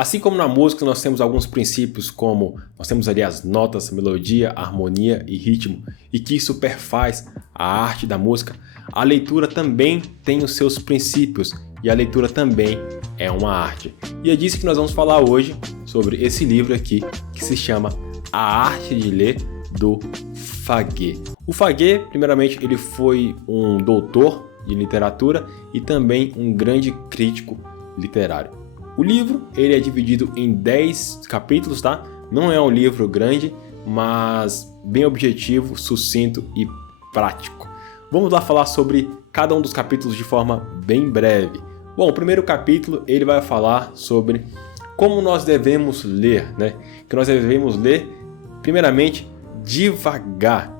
Assim como na música nós temos alguns princípios, como nós temos ali as notas, melodia, harmonia e ritmo, e que isso perfaz a arte da música, a leitura também tem os seus princípios e a leitura também é uma arte. E é disso que nós vamos falar hoje, sobre esse livro aqui que se chama A Arte de Ler, do Faguet. O Faguet, primeiramente, ele foi um doutor de literatura e também um grande crítico literário. O livro ele é dividido em 10 capítulos, tá? Não é um livro grande, mas bem objetivo, sucinto e prático. Vamos lá falar sobre cada um dos capítulos de forma bem breve. Bom, o primeiro capítulo ele vai falar sobre como nós devemos ler, né? Que nós devemos ler, primeiramente, devagar.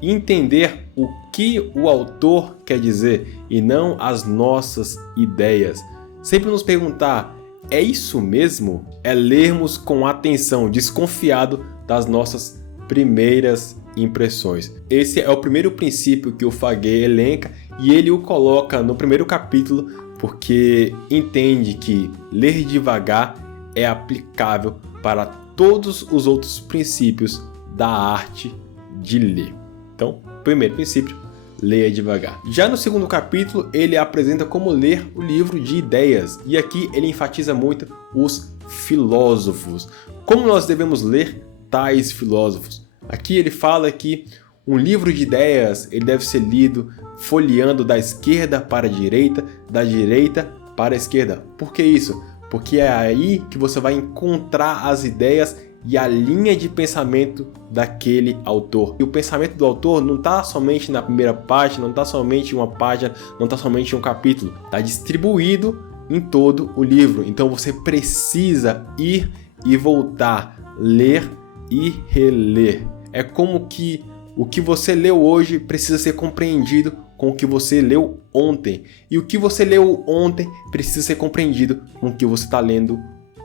Entender o que o autor quer dizer e não as nossas ideias. Sempre nos perguntar, é isso mesmo? É lermos com atenção, desconfiado das nossas primeiras impressões. Esse é o primeiro princípio que o Faguet elenca e ele o coloca no primeiro capítulo porque entende que ler devagar é aplicável para todos os outros princípios da arte de ler. Então, primeiro princípio, leia devagar. Já no segundo capítulo, ele apresenta como ler o livro de ideias. E aqui ele enfatiza muito os filósofos. Como nós devemos ler tais filósofos? Aqui ele fala que um livro de ideias ele deve ser lido folheando da esquerda para a direita, da direita para a esquerda. Por que isso? Porque é aí que você vai encontrar as ideias e a linha de pensamento daquele autor. E o pensamento do autor não está somente na primeira página, não está somente em uma página, não está somente em um capítulo. Está distribuído em todo o livro. Então você precisa ir e voltar, ler e reler. É como que o que você leu hoje precisa ser compreendido com o que você leu ontem. E o que você leu ontem precisa ser compreendido com o que você está lendo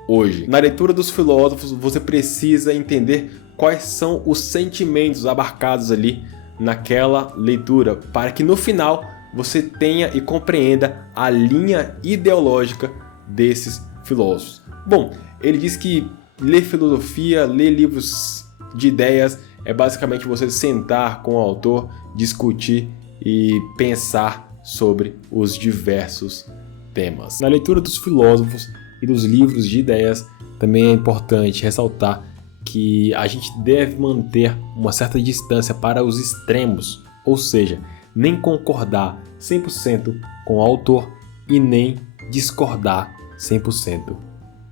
hoje. Na leitura dos filósofos, você precisa entender quais são os sentimentos abarcados ali naquela leitura, para que no final você tenha e compreenda a linha ideológica desses filósofos. Bom, ele diz que ler filosofia, ler livros de ideias, é basicamente você sentar com o autor, discutir e pensar sobre os diversos temas. Na leitura dos filósofos e dos livros de ideias, também é importante ressaltar que a gente deve manter uma certa distância para os extremos, ou seja, nem concordar 100% com o autor e nem discordar 100%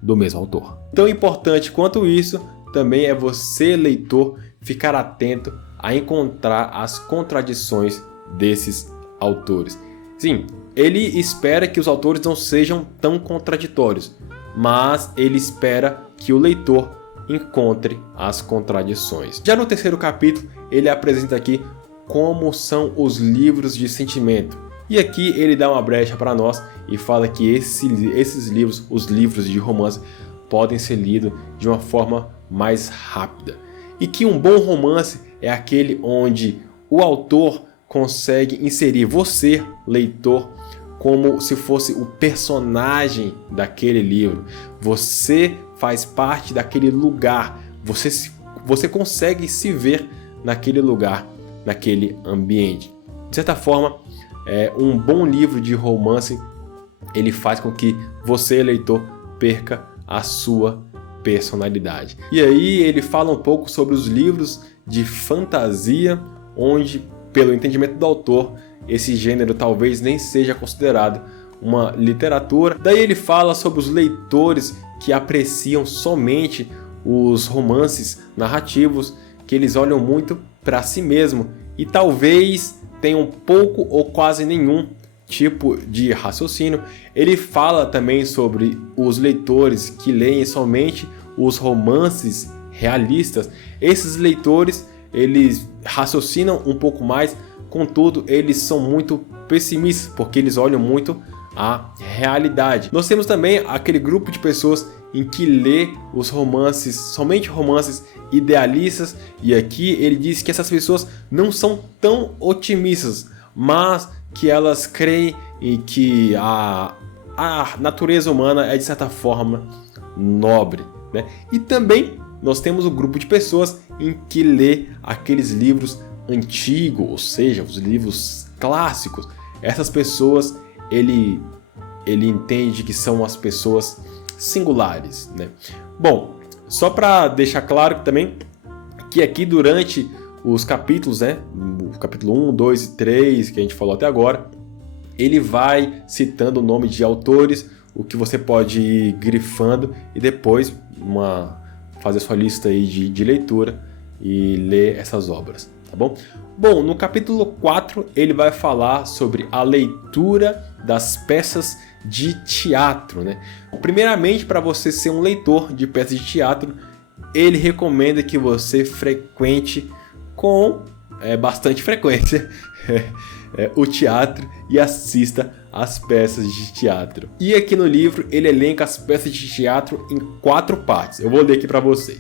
do mesmo autor. Tão importante quanto isso também é você, leitor, ficar atento a encontrar as contradições desses autores. Sim, ele espera que os autores não sejam tão contraditórios, mas ele espera que o leitor encontre as contradições. Já no terceiro capítulo, ele apresenta aqui como são os livros de sentimento. E aqui ele dá uma brecha para nós e fala que esses livros, os livros de romance, podem ser lidos de uma forma mais rápida. E que um bom romance é aquele onde o autor consegue inserir você, leitor, como se fosse o personagem daquele livro. Você faz parte daquele lugar. Você consegue se ver naquele lugar, naquele ambiente. De certa forma, um bom livro de romance ele faz com que você, leitor, perca a sua personalidade. E aí ele fala um pouco sobre os livros de fantasia, onde, pelo entendimento do autor, esse gênero talvez nem seja considerado uma literatura. Daí ele fala sobre os leitores que apreciam somente os romances narrativos, que eles olham muito para si mesmo e talvez tenham pouco ou quase nenhum tipo de raciocínio. Ele fala também sobre os leitores que leem somente os romances realistas. Esses leitores, eles raciocinam um pouco mais, contudo, eles são muito pessimistas, porque eles olham muito a realidade. Nós temos também aquele grupo de pessoas em que lê os romances, somente romances idealistas, e aqui ele diz que essas pessoas não são tão otimistas, mas que elas creem em que a natureza humana é de certa forma nobre, né? E também nós temos o grupo de pessoas em que lê aqueles livros antigos, ou seja, os livros clássicos. Essas pessoas, ele entende que são as pessoas singulares, né? Bom, só para deixar claro também que aqui durante os capítulos, né, o capítulo 1, 2 e 3, que a gente falou até agora, ele vai citando o nome de autores, o que você pode ir grifando e depois fazer sua lista aí de leitura e ler essas obras, tá bom? Bom, no capítulo 4 ele vai falar sobre a leitura das peças de teatro, né? Primeiramente, para você ser um leitor de peças de teatro, ele recomenda que você frequente com bastante frequência o teatro e assista às peças de teatro. E aqui no livro ele elenca as peças de teatro em 4 partes. Eu vou ler aqui para você.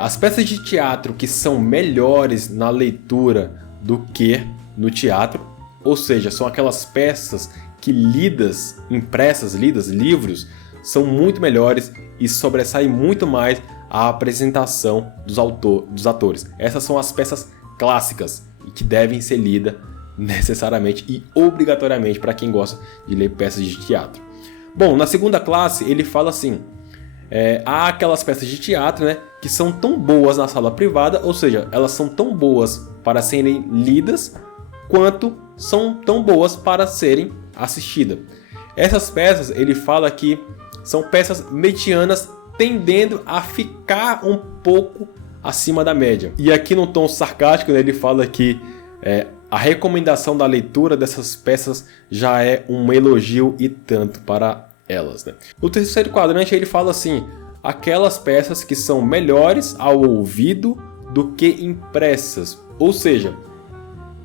As peças de teatro que são melhores na leitura do que no teatro, ou seja, são aquelas peças que livros, são muito melhores e sobressaem muito mais a apresentação dos atores. Essas são as peças clássicas e que devem ser lidas necessariamente e obrigatoriamente para quem gosta de ler peças de teatro. Bom, na segunda classe ele fala assim, há aquelas peças de teatro, né, que são tão boas na sala privada, ou seja, elas são tão boas para serem lidas quanto são tão boas para serem assistidas. Essas peças ele fala que são peças medianas tendendo a ficar um pouco acima da média. E aqui no tom sarcástico, né, ele fala que a recomendação da leitura dessas peças já é um elogio e tanto para elas, né? No terceiro quadrante ele fala assim, aquelas peças que são melhores ao ouvido do que impressas, ou seja,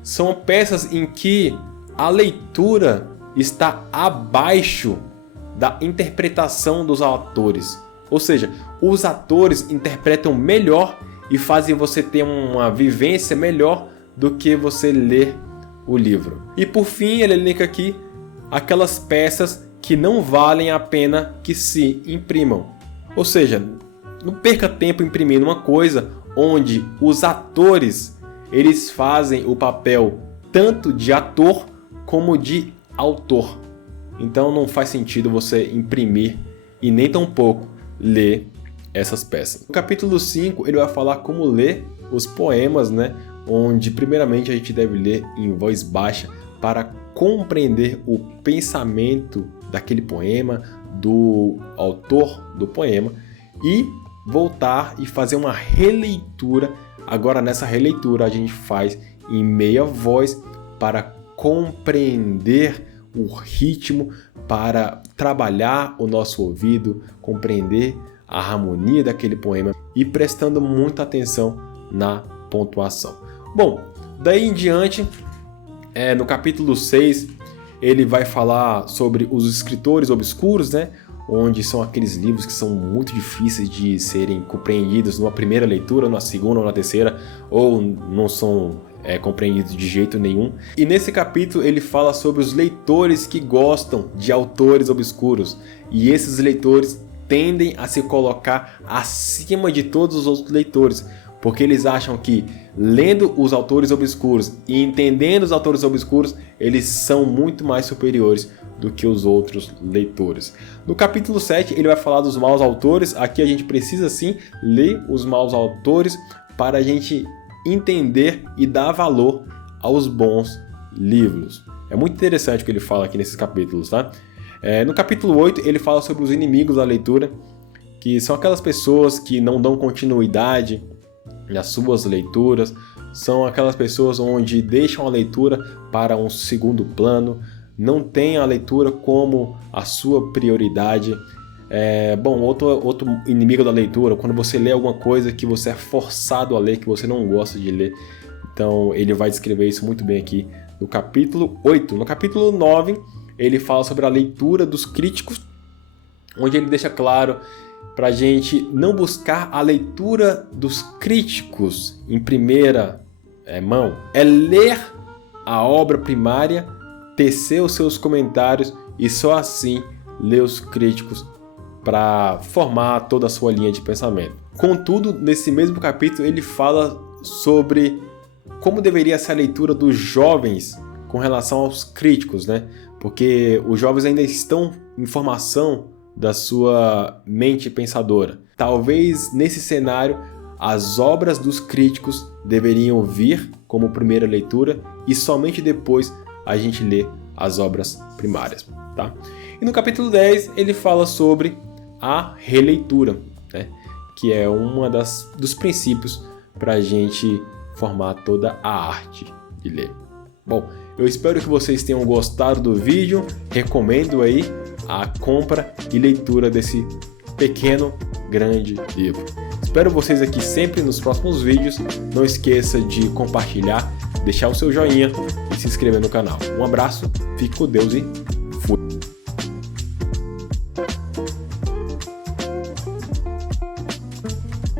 são peças em que a leitura está abaixo da interpretação dos atores, ou seja, os atores interpretam melhor e fazem você ter uma vivência melhor do que você ler o livro. E por fim ele elenca aqui aquelas peças que não valem a pena que se imprimam. Ou seja, não perca tempo imprimindo uma coisa onde os atores eles fazem o papel tanto de ator como de autor. Então não faz sentido você imprimir e nem tampouco ler essas peças. No capítulo 5 ele vai falar como ler os poemas, né? Onde primeiramente a gente deve ler em voz baixa para compreender o pensamento daquele poema, do autor do poema, e voltar e fazer uma releitura. Agora nessa releitura a gente faz em meia voz para compreender o ritmo, para trabalhar o nosso ouvido, compreender a harmonia daquele poema e prestando muita atenção na pontuação. Bom, daí em diante, no capítulo 6, ele vai falar sobre os escritores obscuros, né? Onde são aqueles livros que são muito difíceis de serem compreendidos numa primeira leitura, na segunda ou na terceira, ou não são compreendidos de jeito nenhum. E nesse capítulo ele fala sobre os leitores que gostam de autores obscuros, e esses leitores tendem a se colocar acima de todos os outros leitores, porque eles acham que lendo os autores obscuros e entendendo os autores obscuros, eles são muito mais superiores do que os outros leitores. No capítulo 7 ele vai falar dos maus autores. Aqui a gente precisa sim ler os maus autores para a gente entender e dar valor aos bons livros. É muito interessante o que ele fala aqui nesses capítulos, tá? No capítulo 8 ele fala sobre os inimigos da leitura, que são aquelas pessoas que não dão continuidade nas suas leituras, são aquelas pessoas onde deixam a leitura para um segundo plano, não tem a leitura como a sua prioridade. Outro inimigo da leitura, quando você lê alguma coisa que você é forçado a ler, que você não gosta de ler. Então ele vai descrever isso muito bem aqui no capítulo 8. No capítulo 9 ele fala sobre a leitura dos críticos, onde ele deixa claro para a gente não buscar a leitura dos críticos em primeira mão. É ler a obra primária, tecer os seus comentários e só assim ler os críticos para formar toda a sua linha de pensamento. Contudo, nesse mesmo capítulo ele fala sobre como deveria ser a leitura dos jovens com relação aos críticos, né? Porque os jovens ainda estão em formação da sua mente pensadora. Talvez nesse cenário as obras dos críticos deveriam vir como primeira leitura e somente depois a gente lê as obras primárias, tá? E no capítulo 10 ele fala sobre a releitura, né? Que é dos princípios para a gente formar toda a arte de ler. Bom, eu espero que vocês tenham gostado do vídeo, recomendo aí a compra e leitura desse pequeno, grande livro. Espero vocês aqui sempre nos próximos vídeos. Não esqueça de compartilhar, deixar o seu joinha e se inscrever no canal. Um abraço, fique com Deus e